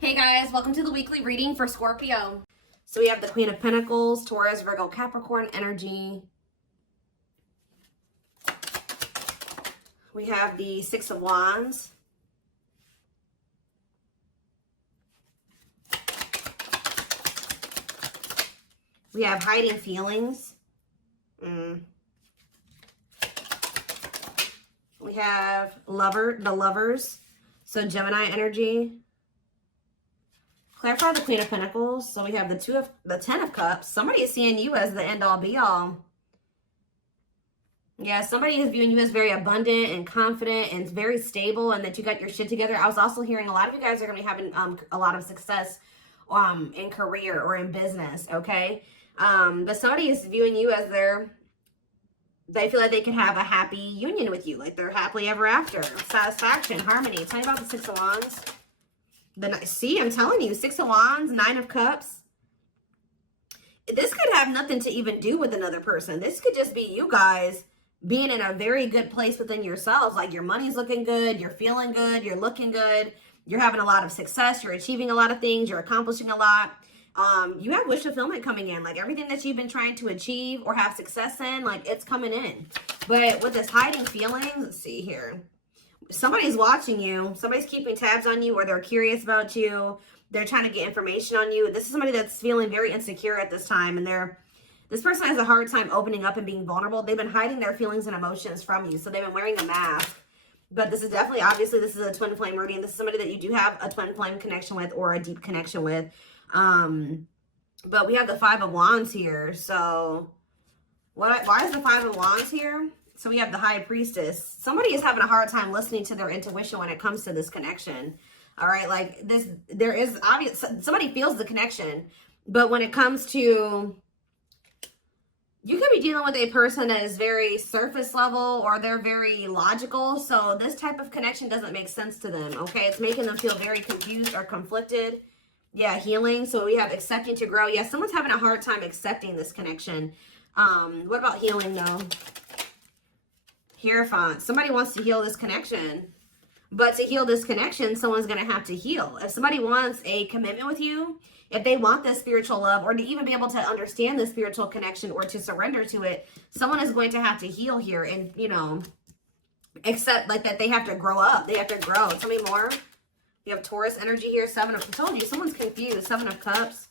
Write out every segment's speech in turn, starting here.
Hey guys, welcome to the weekly reading for Scorpio. So we have the Queen of Pentacles, Taurus, Virgo, Capricorn energy. We have the Six of Wands. We have hiding feelings. We have the lovers. So Gemini energy. Clarify the Queen of Pentacles. So we have the Ten of Cups. Somebody is seeing you as the end all be all. Yeah, somebody is viewing you as very abundant and confident and very stable, and that you got your shit together. I was also hearing a lot of you guys are going to be having a lot of success in career or in business, okay? But somebody is viewing you as they feel like they can have a happy union with you, like they're happily ever after, satisfaction, harmony. Tell me about the Six of Wands. See, I'm telling you, Six of Wands, Nine of Cups. This could have nothing to even do with another person. This could just be you guys being in a very good place within yourselves. Like your money's looking good, you're feeling good, you're looking good, you're having a lot of success, you're achieving a lot of things, you're accomplishing a lot. You have wish fulfillment coming in. Like everything that you've been trying to achieve or have success in, like it's coming in. But with this hiding feelings, let's see here. Somebody's watching you. Somebody's keeping tabs on you, or they're curious about you. They're trying to get information on you. This is somebody that's feeling very insecure at this time, and this person has a hard time opening up and being vulnerable. They've been hiding their feelings and emotions from you, so they've been wearing a mask. But this is definitely, obviously, this is a twin flame reading. This is somebody that you do have a twin flame connection with or a deep connection with. But we have the Five of Wands here. So why is the Five of Wands here? So we have the High Priestess. Somebody is having a hard time listening to their intuition when it comes to this connection. All right, like this, there is obvious, somebody feels the connection, but when it comes to, you could be dealing with a person that is very surface level, or they're very logical. So this type of connection doesn't make sense to them, okay? It's making them feel very confused or conflicted. Yeah, healing. So we have accepting to grow. Yeah, someone's having a hard time accepting this connection. What about healing though? Hierophant. Somebody wants to heal this connection. But to heal this connection, someone's going to have to heal. If somebody wants a commitment with you, if they want this spiritual love, or to even be able to understand the spiritual connection or to surrender to it, someone is going to have to heal here and, you know, accept like that they have to grow up. They have to grow. Tell me more. You have Taurus energy here. I told you, someone's confused. Seven of Cups.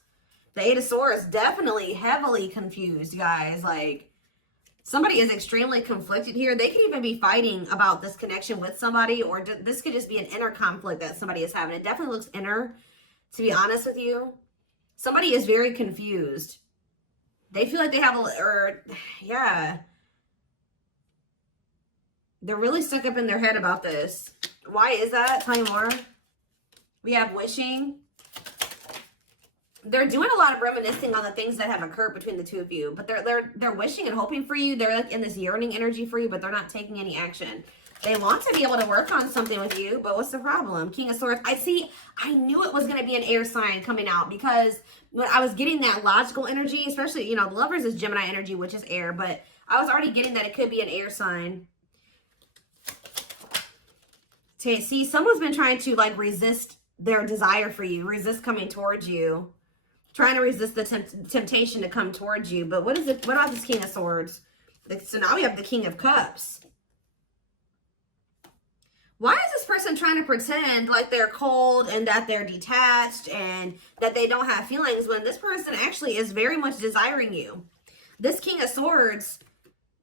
The Eight of Swords, definitely heavily confused, guys. Like, somebody is extremely conflicted here. They can even be fighting about this connection with somebody, or this could just be an inner conflict that somebody is having. It definitely looks inner, to be honest with you. Somebody is very confused. They feel like they have yeah. They're really stuck up in their head about this. Why is that? Tell me more. We have wishing. They're doing a lot of reminiscing on the things that have occurred between the two of you, but they're wishing and hoping for you. They're like in this yearning energy for you, but they're not taking any action. They want to be able to work on something with you, but what's the problem? King of Swords. I knew it was going to be an air sign coming out, because when I was getting that logical energy, especially, you know, the Lovers is Gemini energy, which is air, but I was already getting that it could be an air sign. See, someone's been trying to like resist their desire for you, resist coming towards you. Trying to resist the temptation to come towards you. But what is it? What about this King of Swords? So now we have the King of Cups. Why is this person trying to pretend like they're cold and that they're detached and that they don't have feelings, when this person actually is very much desiring you? This King of Swords,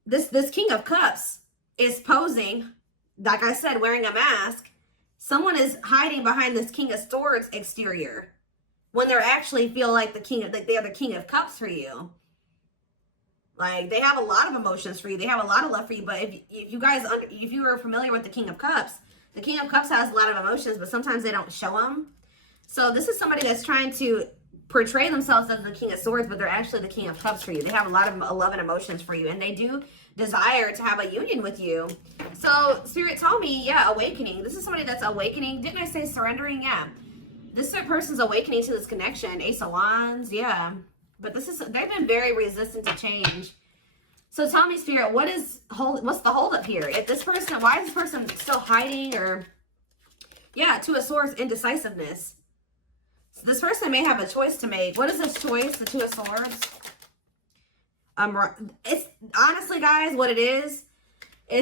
this King of Cups is posing, like I said, wearing a mask. Someone is hiding behind this King of Swords exterior, when they're actually feel like they are the King of Cups for you. Like, they have a lot of emotions for you. They have a lot of love for you. But if you are familiar with the King of Cups has a lot of emotions, but sometimes they don't show them. So this is somebody that's trying to portray themselves as the King of Swords, but they're actually the King of Cups for you. They have a lot of love and emotions for you, and they do desire to have a union with you. So Spirit told me, yeah, awakening. This is somebody that's awakening. Didn't I say surrendering? Yeah. This person's awakening to this connection. Ace of Wands, yeah. But they've been very resistant to change. So tell me, Spirit, what's the holdup here? If this person, why is this person still hiding? Or, yeah, Two of Swords, indecisiveness. So this person may have a choice to make. What is this choice? The Two of Swords. It's honestly, guys, what it is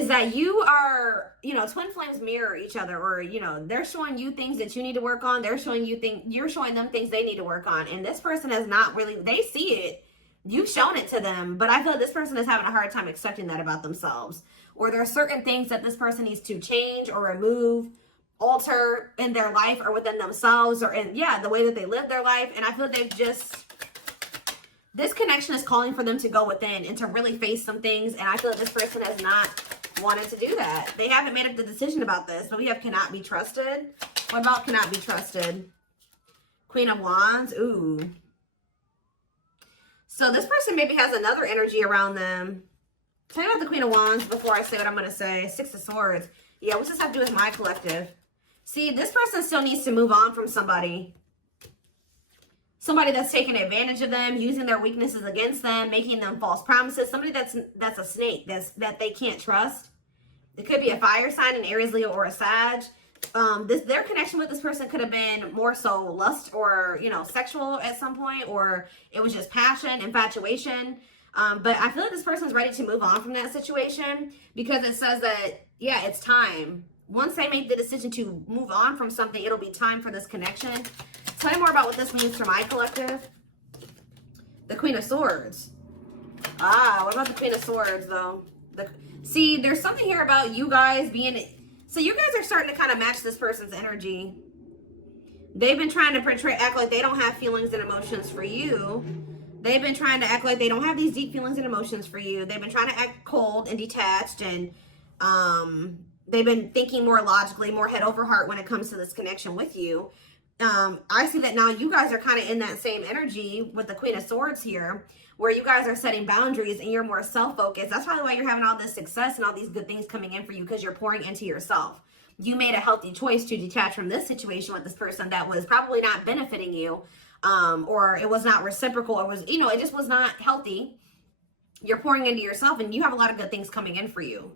that you are, you know, twin flames mirror each other, or, you know, they're showing you things that you need to work on. They're showing you things, you're showing them things they need to work on. And this person has not really, they see it. You've shown it to them, but I feel like this person is having a hard time accepting that about themselves. Or there are certain things that this person needs to change or remove, alter in their life or within themselves, or in, yeah, the way that they live their life. And I feel like they've just, this connection is calling for them to go within and to really face some things. And I feel like this person has not wanted to do that. They haven't made up the decision about this, but we have cannot be trusted. What about cannot be trusted? Queen of Wands. Ooh. So this person maybe has another energy around them. Tell me about the Queen of Wands before I say what I'm going to say. Six of Swords. Yeah, what's this have to do with my collective? See, this person still needs to move on from somebody. Somebody that's taking advantage of them, using their weaknesses against them, making them false promises. Somebody that's a snake, that they can't trust. It could be a fire sign, an Aries, Leo, or a Sag. Their connection with this person could have been more so lust or, you know, sexual at some point, or it was just passion, infatuation. But I feel like this person's ready to move on from that situation, because it says that, yeah, it's time. Once they make the decision to move on from something, it'll be time for this connection. Tell me more about what this means for my collective. The Queen of Swords. Ah, what about the Queen of Swords, though? See, there's something here about you guys being... So you guys are starting to kind of match this person's energy. They've been trying to act like they don't have feelings and emotions for you. They've been trying to act like they don't have these deep feelings and emotions for you. They've been trying to act cold and detached, and they've been thinking more logically, more head over heart when it comes to this connection with you. I see that now you guys are kind of in that same energy with the Queen of Swords here, where you guys are setting boundaries and you're more self-focused. That's probably why you're having all this success and all these good things coming in for you, because you're pouring into yourself. You made a healthy choice to detach from this situation with this person that was probably not benefiting you, or it was not reciprocal, or was, you know, it just was not healthy. You're pouring into yourself and you have a lot of good things coming in for you.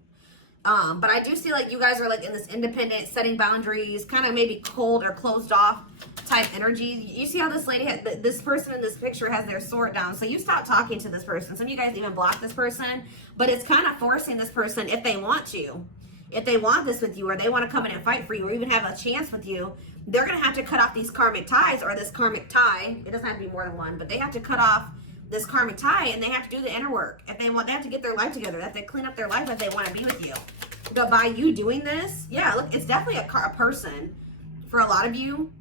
But I do see like you guys are like in this independent, setting boundaries, kind of maybe cold or closed off type energy. You see how this lady, this person in this picture has their sword down. So you stop talking to this person. Some of you guys even block this person, but it's kind of forcing this person, if they want to, if they want this with you, or they want to come in and fight for you, or even have a chance with you, they're going to have to cut off these karmic ties, or this karmic tie. It doesn't have to be more than one, but they have to cut off this karmic tie, and they have to do the inner work. If they want, they have to get their life together. They have to clean up their life if they want to be with you. But by you doing this, yeah, look, it's definitely a person for a lot of you.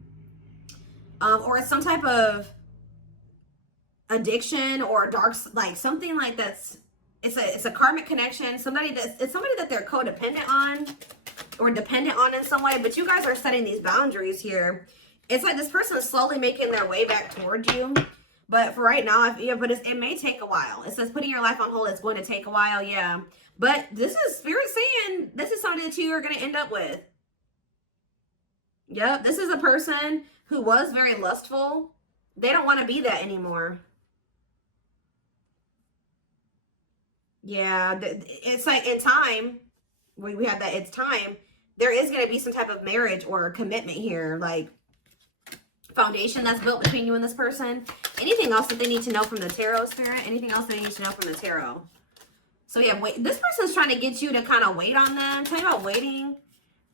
Or it's some type of addiction or dark, like something like that's, it's a karmic connection. It's somebody that they're codependent on or dependent on in some way. But you guys are setting these boundaries here. It's like this person is slowly making their way back towards you. But for right now, but it may take a while. It says putting your life on hold, it's going to take a while, yeah. But this is Spirit saying this is somebody that you are going to end up with. Yep, this is a person who was very lustful. They don't want to be that anymore. Yeah, it's like in time, we have that it's time, there is going to be some type of marriage or commitment here, like foundation that's built between you and this person. Anything else that they need to know from the tarot, Spirit? Anything else they need to know from the tarot? So yeah, wait, this person's trying to get you to kind of wait on them. Tell you about waiting.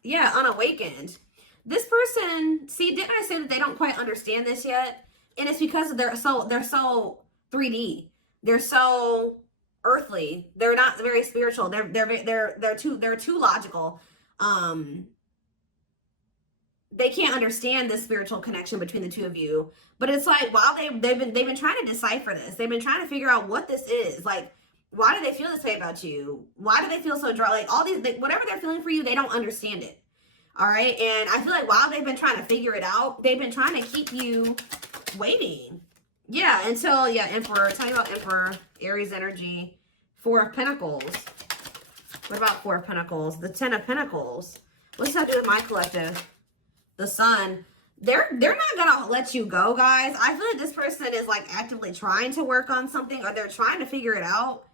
Yeah, unawakened. This person, see, didn't I say that they don't quite understand this yet? And it's because they're so 3D. They're so earthly. They're not very spiritual. They're too logical. They can't understand this spiritual connection between the two of you. But it's like, while they've been trying to decipher this. They've been trying to figure out what this is. Like, why do they feel this way about you? Why do they feel so dry? Like, all these, whatever they're feeling for you, they don't understand it. All right. And I feel like while they've been trying to figure it out, they've been trying to keep you waiting. Yeah. Until, yeah, Emperor. Tell me about Emperor, Aries energy, Four of Pentacles. What about Four of Pentacles? The Ten of Pentacles. What's that do with my collective? The Sun. They're not gonna let you go, guys. I feel like this person is like actively trying to work on something, or they're trying to figure it out.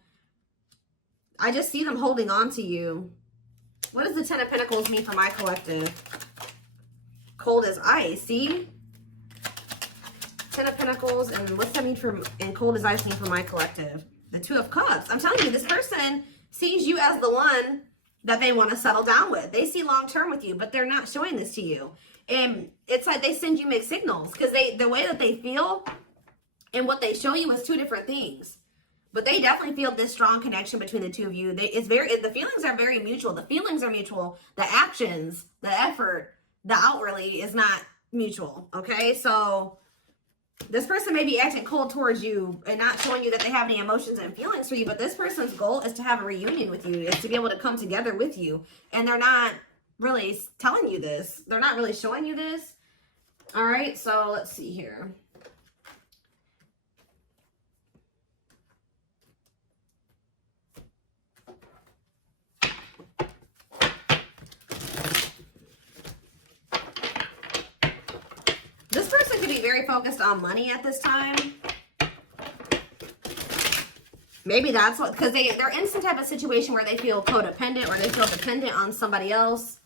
I just see them holding on to you. What does the Ten of Pentacles mean for my collective? Cold as ice. See? Ten of Pentacles, and what's that mean for, and cold as ice mean for my collective? The Two of Cups. I'm telling you, this person sees you as the one that they want to settle down with. They see long-term with you, but they're not showing this to you. And it's like they send you mixed signals because the way that they feel and what they show you is two different things. But they definitely feel this strong connection between the two of you. The feelings are very mutual. The feelings are mutual. The actions, the effort, the outwardly is not mutual. Okay, so this person may be acting cold towards you and not showing you that they have any emotions and feelings for you. But this person's goal is to have a reunion with you, is to be able to come together with you. And they're not really telling you this. They're not really showing you this. All right, so let's see here. This person could be very focused on money at this time. Maybe that's what, because they're in some type of situation where they feel codependent or they feel dependent on somebody else.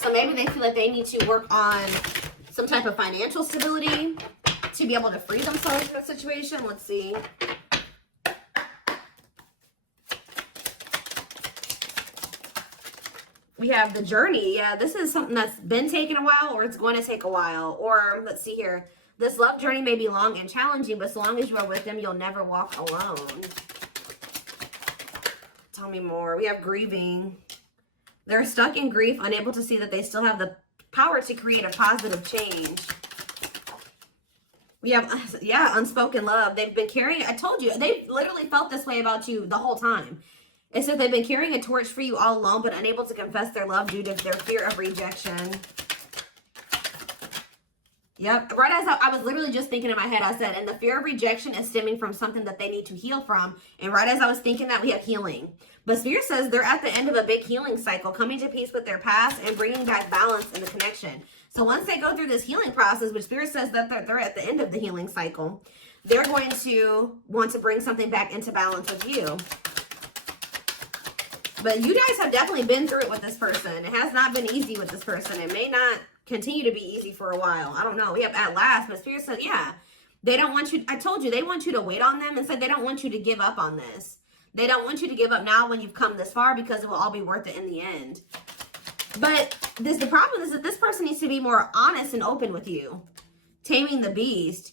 So maybe they feel like they need to work on some type of financial stability to be able to free themselves from the situation. Let's see. We have the journey. Yeah, this is something that's been taking a while, or it's going to take a while. Or let's see here. This love journey may be long and challenging, but as long as you are with them, you'll never walk alone. Tell me more. We have grieving. They're stuck in grief, unable to see that they still have the power to create a positive change. We have, yeah, unspoken love. They've been carrying, I told you, they've literally felt this way about you the whole time. It says they've been carrying a torch for you all alone, but unable to confess their love due to their fear of rejection. Yep. Right as I was literally just thinking in my head, I said, and the fear of rejection is stemming from something that they need to heal from. And right as I was thinking that, we have healing. But Spirit says they're at the end of a big healing cycle, coming to peace with their past and bringing back balance in the connection. So once they go through this healing process, which Spirit says that they're at the end of the healing cycle, they're going to want to bring something back into balance with you. But you guys have definitely been through it with this person. It has not been easy with this person. It may not continue to be easy for a while. I don't know. We have at last, but Spirit said, yeah, they don't want you. I told you, they want you to wait on them and said they don't want you to give up on this. They don't want you to give up now when you've come this far, because it will all be worth it in the end. But the problem is that this person needs to be more honest and open with you. Taming the beast.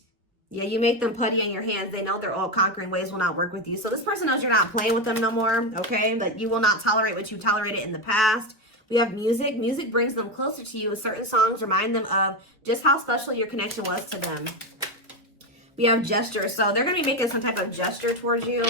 Yeah, you make them putty in your hands. They know their all conquering ways will not work with you. So this person knows you're not playing with them no more, okay? That you will not tolerate what you tolerated in the past. We have music. Music brings them closer to you. Certain songs remind them of just how special your connection was to them. We have gestures. So they're going to be making some type of gesture towards you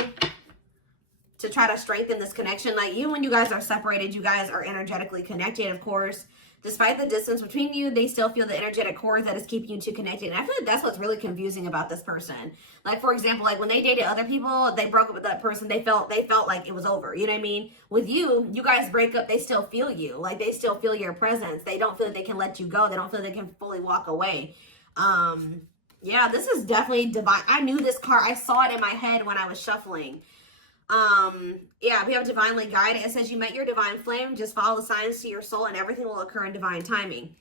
to try to strengthen this connection. Like you, when you guys are separated, you guys are energetically connected, of course. Despite the distance between you, they still feel the energetic cord that is keeping you two connected. And I feel like that's what's really confusing about this person. Like, for example, like when they dated other people, they broke up with that person. They felt like it was over. You know what I mean? With you, you guys break up, they still feel you. Like, they still feel your presence. They don't feel that they can let you go. They don't feel they can fully walk away. Yeah, this is definitely divine. I knew this card. I saw it in my head when I was shuffling. Yeah, we have divinely guided. It says you met your divine flame. Just follow the signs to your soul and everything will occur in divine timing.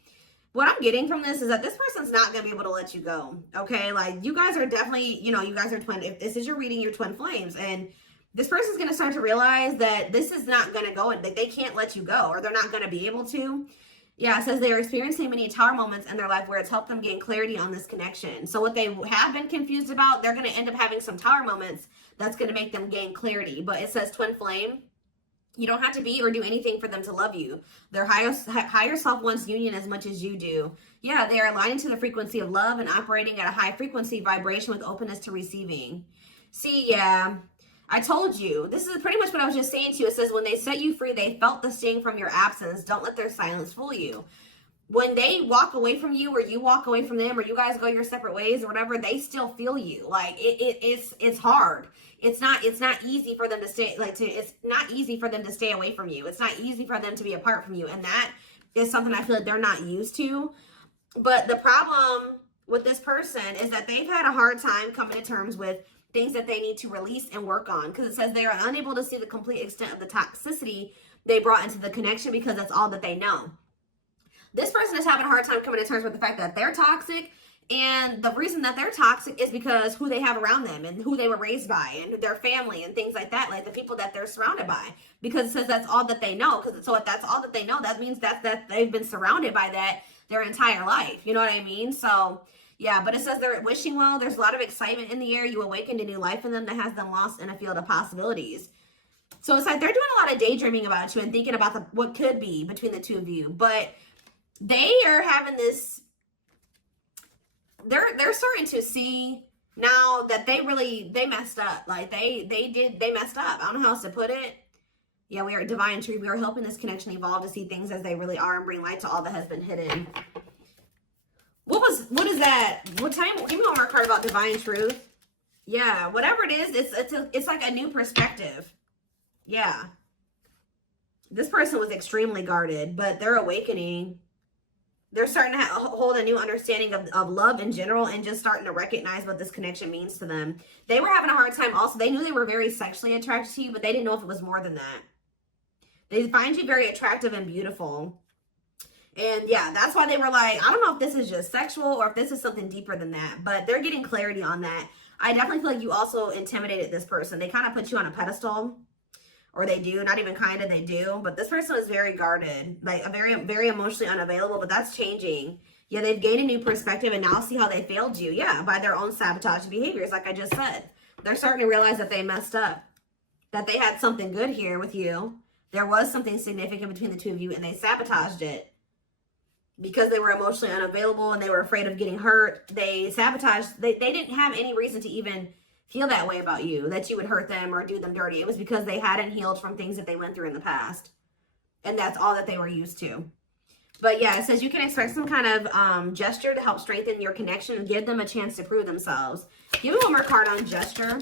What I'm getting from this is that this person's not going to be able to let you go. Okay. Like you guys are definitely, you know, you guys are twin. If this is your reading, your twin flames, and this person's going to start to realize that this is not going to go and that they can't let you go, or they're not going to be able to. Yeah, it says they are experiencing many tower moments in their life where it's helped them gain clarity on this connection. So what they have been confused about, they're going to end up having some tower moments that's going to make them gain clarity. But it says twin flame. You don't have to be or do anything for them to love you. Their higher self wants union as much as you do. Yeah, they are aligning to the frequency of love and operating at a high frequency vibration with openness to receiving. See, yeah, I told you. This is pretty much what I was just saying to you. It says when they set you free, they felt the sting from your absence. Don't let their silence fool you. When they walk away from you, or you walk away from them, or you guys go your separate ways or whatever, they still feel you. Like it's hard. It's not easy for them to stay, it's not easy for them to stay away from you. It's not easy for them to be apart from you. And that is something I feel like they're not used to. But the problem with this person is that they've had a hard time coming to terms with things that they need to release and work on. Because it says they are unable to see the complete extent of the toxicity they brought into the connection because that's all that they know. This person is having a hard time coming to terms with the fact that they're toxic And the reason that they're toxic is because who they have around them and who they were raised by and their family and things like that, like the people that they're surrounded by. Because it says that's all that they know. So if that's all that they know, that means that they've been surrounded by that their entire life. You know what I mean? So yeah, but it says they're wishing well. There's a lot of excitement in the air. You awakened a new life in them that has them lost in a field of possibilities. So it's like they're doing a lot of daydreaming about you and thinking about what could be between the two of you. But they are having this, they're starting to see now that they messed up. Like they messed up. I don't know how else to put it. Yeah, we are divine truth. We are helping this connection evolve to see things as they really are and bring light to all that has been hidden. What is that? What time? Give me one more card about divine truth. Yeah, whatever it is, it's like a new perspective. Yeah. This person was extremely guarded, but they're awakening. They're starting to hold a new understanding of love in general and just starting to recognize what this connection means to them. They were having a hard time also. They knew they were very sexually attracted to you, but they didn't know if it was more than that. They find you very attractive and beautiful. And yeah, that's why they were like, I don't know if this is just sexual or if this is something deeper than that, but they're getting clarity on that. I definitely feel like you also intimidated this person. They kind of put you on a pedestal, or they do, not even kind of, they do. But this person is very guarded, like very emotionally unavailable, but that's changing. Yeah, they've gained a new perspective and now see how they failed you. Yeah, by their own sabotage behaviors, like I just said. They're starting to realize that they messed up, that they had something good here with you. There was something significant between the two of you and they sabotaged it. Because they were emotionally unavailable and they were afraid of getting hurt, they sabotaged. They didn't have any reason to even feel that way about you, that you would hurt them or do them dirty. It was because they hadn't healed from things that they went through in the past. And that's all that they were used to. But yeah, it says you can expect some kind of gesture to help strengthen your connection and give them a chance to prove themselves. Give me one more card on gesture.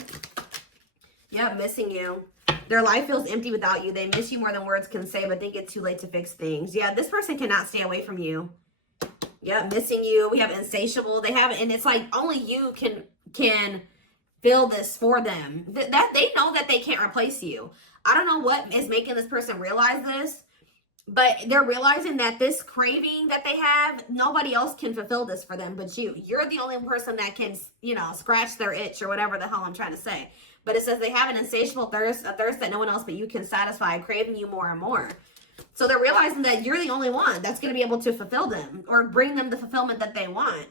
Yep, missing you. Their life feels empty without you. They miss you more than words can say, but think it's too late to fix things. Yeah, this person cannot stay away from you. Yep, missing you. We have insatiable. They have, and it's like only you can feel this for them. That they know that they can't replace you. I don't know what is making this person realize this, but they're realizing that this craving that they have, nobody else can fulfill this for them but you. You're the only person that can, you know, scratch their itch or whatever the hell I'm trying to say. But it says they have an insatiable thirst, a thirst that no one else but you can satisfy, craving you more and more. So they're realizing that you're the only one that's going to be able to fulfill them or bring them the fulfillment that they want.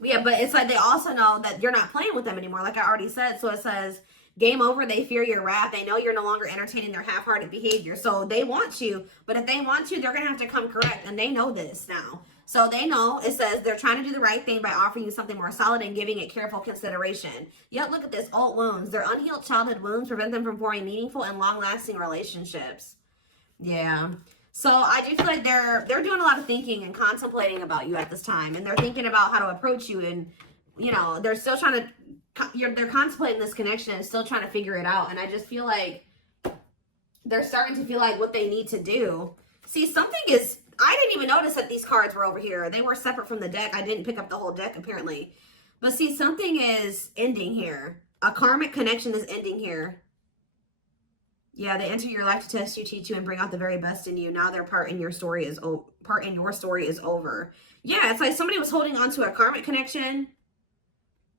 Yeah, but it's like they also know that you're not playing with them anymore, like I already said. So it says, game over, they fear your wrath. They know you're no longer entertaining their half-hearted behavior. So they want you, but if they want you, they're going to have to come correct. And they know this now. So they know, it says they're trying to do the right thing by offering you something more solid and giving it careful consideration. Yet look at this, old wounds. Their unhealed childhood wounds prevent them from forming meaningful and long-lasting relationships. Yeah. So I do feel like they're doing a lot of thinking and contemplating about you at this time. And they're thinking about how to approach you. And, you know, they're still trying to, they're contemplating this connection and still trying to figure it out. And I just feel like they're starting to feel like what they need to do. See, something is, I didn't even notice that these cards were over here. They were separate from the deck. I didn't pick up the whole deck, apparently. But see, something is ending here. A karmic connection is ending here. Yeah, they enter your life to test you, teach you, and bring out the very best in you. Now their part in your story is over. Yeah, it's like somebody was holding on to a karmic connection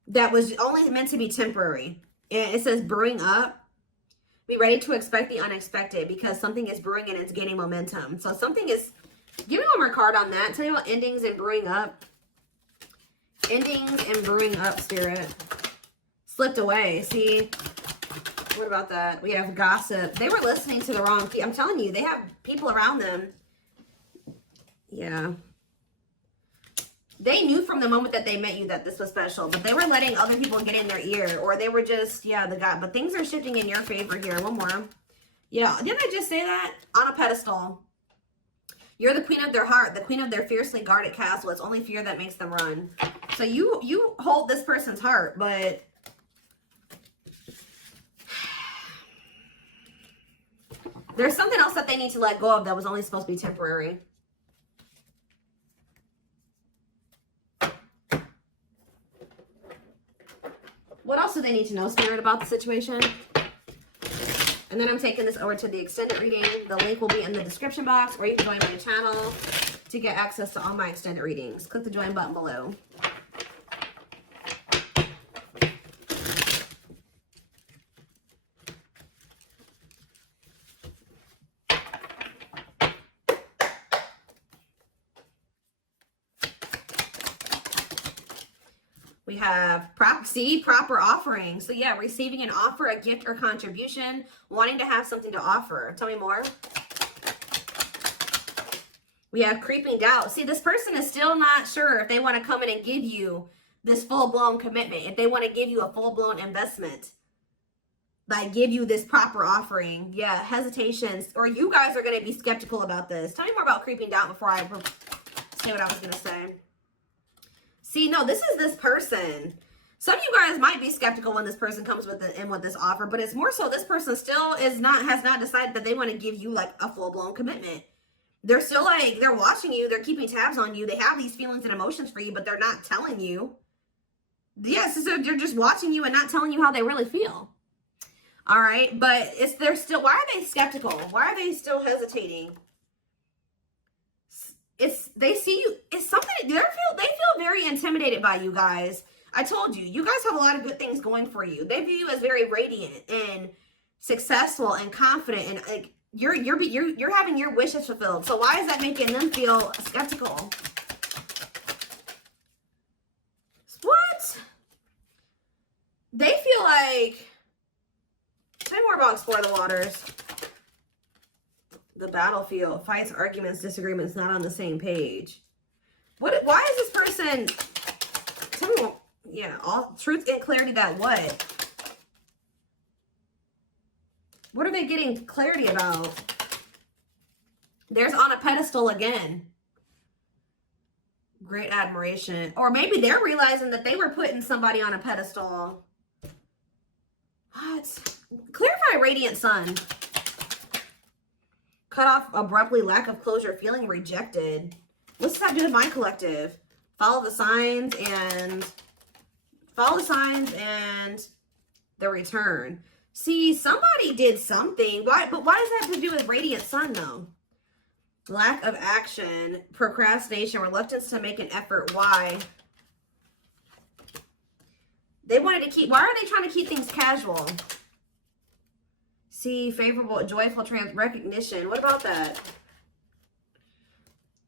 that was only meant to be temporary. And it says brewing up. Be ready to expect the unexpected because something is brewing and it's gaining momentum. So something is... Give me one more card on that. Tell me about endings and brewing up. Endings and brewing up, Spirit. Slipped away. See? What about that? We have gossip. They were listening to the wrong people. I'm telling you, they have people around them. Yeah. They knew from the moment that they met you that this was special, but they were letting other people get in their ear, or they were just, yeah, the guy. But things are shifting in your favor here. One more. Yeah. Didn't I just say that? On a pedestal. You're the queen of their heart, the queen of their fiercely guarded castle. It's only fear that makes them run. So you hold this person's heart, but there's something else that they need to let go of that was only supposed to be temporary. What else do they need to know, Spirit, about the situation? And then I'm taking this over to the extended reading. The link will be in the description box, or you can join my channel. to get access to all my extended readings, click the join button below. We have proper offering. So yeah, receiving an offer, a gift, or contribution, wanting to have something to offer. Tell me more. We have creeping doubt. See, this person is still not sure if they want to come in and give you this full-blown commitment, if they want to give you a full-blown investment, like give you this proper offering. Yeah, hesitations, or you guys are going to be skeptical about this. Tell me more about creeping doubt before I say what I was going to say. See, no, this is this person. Some of you guys might be skeptical when this person comes with this offer, but it's more so this person still has not decided that they want to give you like a full-blown commitment. They're still like, they're watching you, they're keeping tabs on you, they have these feelings and emotions for you, but they're not telling you. Yes, so they're just watching you and not telling you how they really feel. All right, but they're still, why are they skeptical? Why are they still hesitating? They see you, it's something, they feel very intimidated by you guys. I told you, you guys have a lot of good things going for you. They view you as very radiant and successful and confident, and like you're having your wishes fulfilled. So why is that making them feel skeptical? What? They feel like, tell me more about explore the waters. The battlefield, fights, arguments, disagreements, not on the same page. Why is this person, tell me more, yeah, all truth and clarity that what? What are they getting clarity about? There's on a pedestal again. Great admiration. Or maybe they're realizing that they were putting somebody on a pedestal. What? Clarify radiant sun. Cut off abruptly, lack of closure, feeling rejected. What's that do with my collective? Follow the signs and the return. See, somebody did something. But why does that have to do with radiant sun though? Lack of action, procrastination, reluctance to make an effort. Why? They wanted to keep, why are they trying to keep things casual? See, favorable, joyful, recognition. What about that?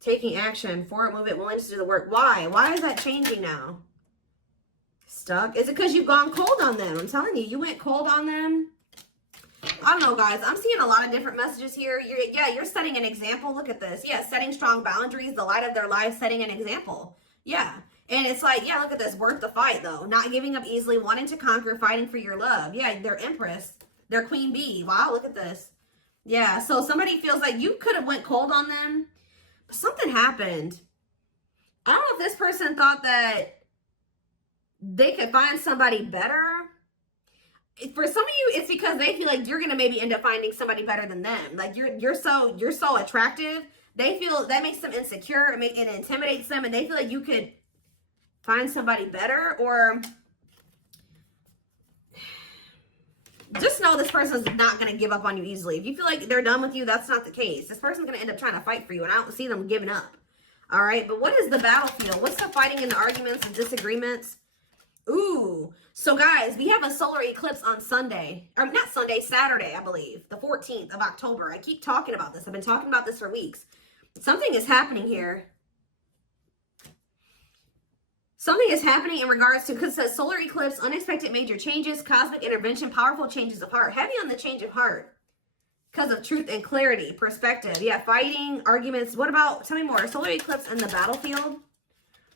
Taking action, forward movement, willingness to do the work. Why? Why is that changing now? Stuck? Is it because you've gone cold on them? I'm telling you, you went cold on them. I don't know, guys. I'm seeing a lot of different messages here. You're setting an example. Look at this. Yeah, setting strong boundaries, the light of their life, setting an example. Yeah. And it's like, yeah, look at this. Worth the fight, though. Not giving up easily, wanting to conquer, fighting for your love. Yeah, they're empress. They're queen bee. Wow, look at this. Yeah, so somebody feels like you could have went cold on them, but something happened. I don't know if this person thought that they could find somebody better. For some of you, it's because they feel like you're going to maybe end up finding somebody better than them. Like you're so attractive. They feel that makes them insecure and it intimidates them, and they feel like you could find somebody better. Or just know this person's not going to give up on you easily. If you feel like they're done with you, that's not the case. This person's going to end up trying to fight for you, and I don't see them giving up. All right, but what is the battlefield? What's the fighting and the arguments and disagreements? Ooh, so guys, we have a solar eclipse on Sunday. Or not Sunday, Saturday, I believe. The 14th of October. I keep talking about this. I've been talking about this for weeks. Something is happening here. Something is happening in regards to, because it says solar eclipse, unexpected major changes, cosmic intervention, powerful changes of heart. Heavy on the change of heart. Because of truth and clarity, perspective. Yeah, fighting, arguments. What about, tell me more. Solar eclipse and the battlefield.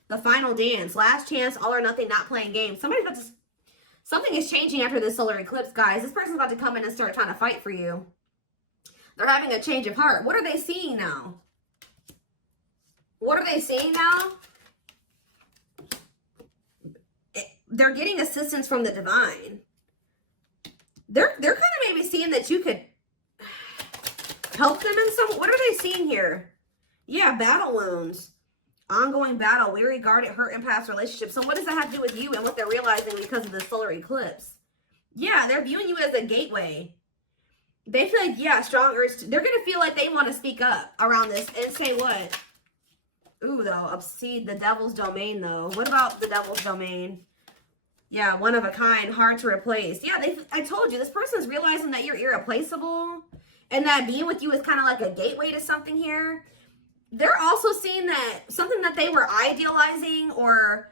The final dance. Last chance, all or nothing, not playing games. Something is changing after this solar eclipse, guys. This person's about to come in and start trying to fight for you. They're having a change of heart. What are they seeing now? What are they seeing now? They're getting assistance from the divine. They're kind of maybe seeing that you could help them in some. What are they seeing here? Yeah, battle wounds. Ongoing battle, weary, guarded, hurt, in past relationships. So what does that have to do with you and what they're realizing because of the solar eclipse? Yeah, they're viewing you as a gateway. They feel like, yeah, strong urge. They're going to feel like they want to speak up around this and say what? Ooh, though, obscene, the devil's domain, though. What about the devil's domain? Yeah, one of a kind, hard to replace. Yeah, I told you, this person's realizing that you're irreplaceable and that being with you is kind of like a gateway to something here. They're also seeing that something that they were idealizing, or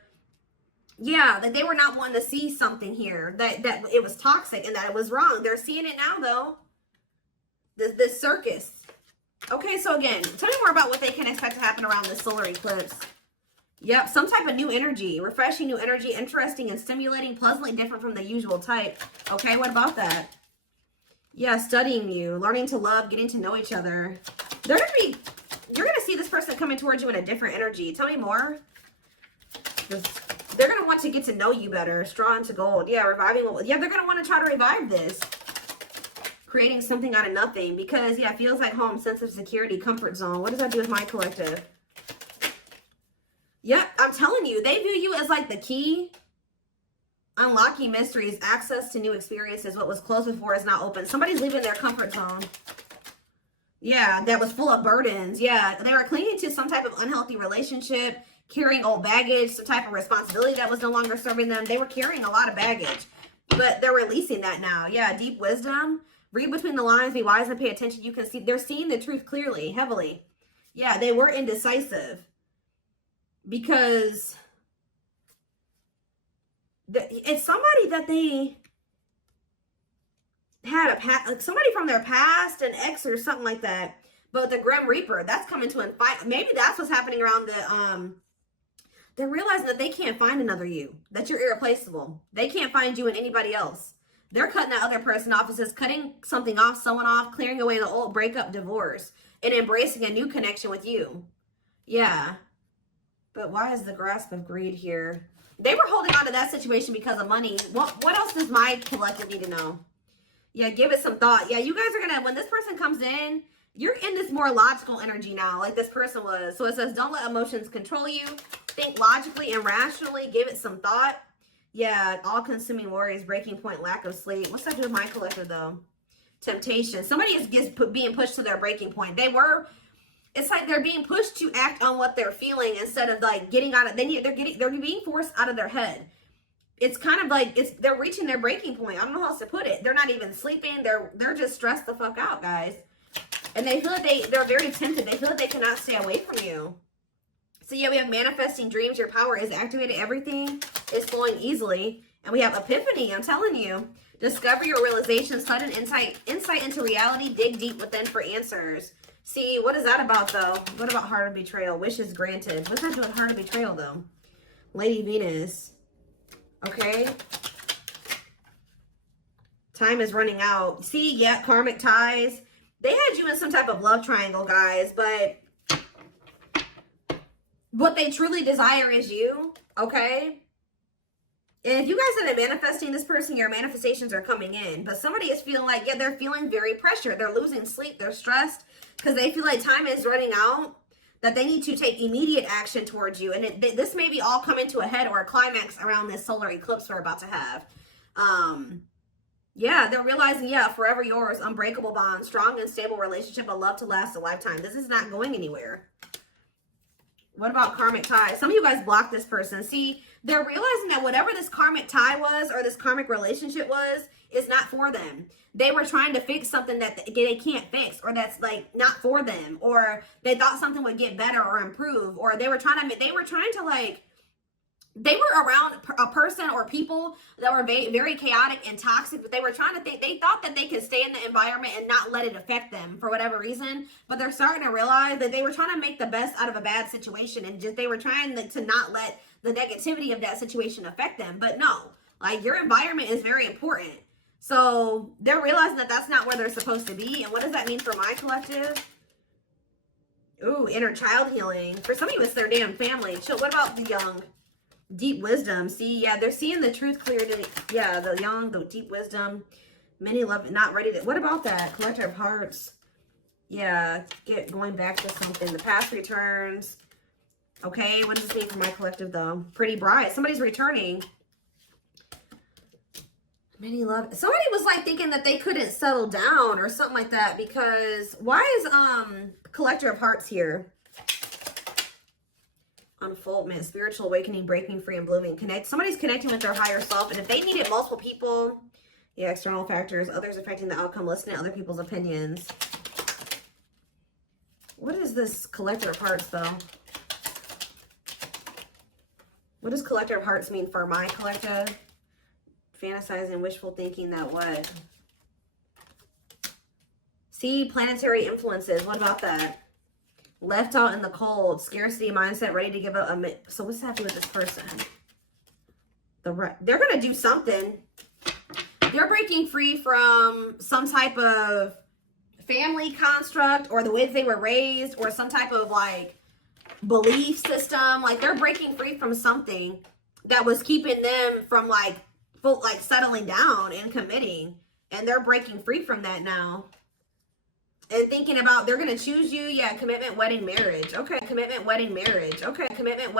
yeah, that they were not wanting to see something here, that it was toxic and that it was wrong. They're seeing it now, though. This circus. Okay, so again, tell me more about what they can expect to happen around this solar eclipse. Yep, some type of new energy, refreshing new energy, interesting and stimulating, pleasantly different from the usual type. Okay, what about that? Yeah, studying you, learning to love, getting to know each other. You're gonna see this person coming towards you in a different energy. Tell me more. They're gonna want to get to know you better. Straw into gold. Yeah, reviving. Yeah, they're gonna want to try to revive this. Creating something out of nothing, because yeah, it feels like home, sense of security, comfort zone. What does that do with my collective? Yep, I'm telling you, they view you as like the key. Unlocking mysteries, access to new experiences. What was closed before is now open. Somebody's leaving their comfort zone. Yeah, that was full of burdens. Yeah, they were clinging to some type of unhealthy relationship, carrying old baggage, some type of responsibility that was no longer serving them. They were carrying a lot of baggage, but they're releasing that now. Yeah, deep wisdom. Read between the lines, be wise and pay attention. You can see, they're seeing the truth clearly, heavily. Yeah, they were indecisive because it's somebody that they had like somebody from their past, an ex or something like that. But the Grim Reaper, that's coming to an fight. Maybe that's what's happening around the, they're realizing that they can't find another you, that you're irreplaceable. They can't find you in anybody else. They're cutting that other person off. It says cutting something off, someone off, clearing away the old breakup, divorce, and embracing a new connection with you. Yeah. But why is the grasp of greed here? They were holding on to that situation because of money. What else does my collective need to know? Yeah, give it some thought. Yeah, you guys are going to, when this person comes in, you're in this more logical energy now, like this person was. So it says, don't let emotions control you. Think logically and rationally. Give it some thought. Yeah, all-consuming worries, breaking point, lack of sleep. What's that do with my collective, though? Temptation. Somebody is being pushed to their breaking point. It's like they're being pushed to act on what they're feeling instead of like getting out of. They're being forced out of their head. It's kind of like they're reaching their breaking point. I don't know how else to put it. They're not even sleeping. They're just stressed the fuck out, guys. And they feel like they're very tempted. They feel like they cannot stay away from you. So yeah, we have manifesting dreams. Your power is activated. Everything is flowing easily. And we have epiphany. I'm telling you. Discover your realization. Sudden insight into reality. Dig deep within for answers. See, what is that about, though? What about heart of betrayal? Wishes granted. What's that doing with heart of betrayal, though? Lady Venus. Okay. Time is running out. See, yeah, karmic ties. They had you in some type of love triangle, guys, but what they truly desire is you, okay? And if you guys have been manifesting this person, your manifestations are coming in. But somebody is feeling like, yeah, they're feeling very pressured. They're losing sleep. They're stressed because they feel like time is running out, that they need to take immediate action towards you. And this may be all coming to a head or a climax around this solar eclipse we're about to have. Yeah, they're realizing, yeah, forever yours, unbreakable bond, strong and stable relationship, a love to last a lifetime. This is not going anywhere. What about karmic ties? Some of you guys blocked this person. See, they're realizing that whatever this karmic tie was or this karmic relationship was is not for them. They were trying to fix something that they can't fix, or that's like not for them, or they thought something would get better or improve, or they were trying to like, they were around a person or people that were very, very chaotic and toxic, but they were trying to think, they thought that they could stay in the environment and not let it affect them for whatever reason. But they're starting to realize that they were trying to make the best out of a bad situation, and just they were trying to not let the negativity of that situation affect them. But no, like, your environment is very important. So they're realizing that that's not where they're supposed to be. And what does that mean for my collective? Ooh, inner child healing. For some of you, it's their damn family. What about the young? Deep wisdom. See, yeah, they're seeing the truth clearly. Yeah, the young, the deep wisdom. Many love, not ready to. What about that? Collector of hearts. Yeah, going back to something. The past returns. Okay, what does this mean for my collective, though? Pretty bright. Somebody's returning. Many love. Somebody was like thinking that they couldn't settle down or something like that, because why is collector of hearts here? unfoldment, spiritual awakening, breaking free and blooming. Somebody's connecting with their higher self, and if they needed multiple people, yeah, external factors, others affecting the outcome, listening to other people's opinions. What is this collector of hearts, though? What does collector of hearts mean for my collective? Fantasizing, wishful thinking, that what? See, planetary influences. What about that? Left out in the cold, scarcity mindset, ready to give up. So what's happening with this person? They're going to do something. They're breaking free from some type of family construct, or the way that they were raised, or some type of like belief system. Like they're breaking free from something that was keeping them from like settling down and committing, and they're breaking free from that now and thinking about they're going to choose you. Yeah, commitment, wedding, marriage. Okay, commitment, wedding, marriage. Okay, commitment,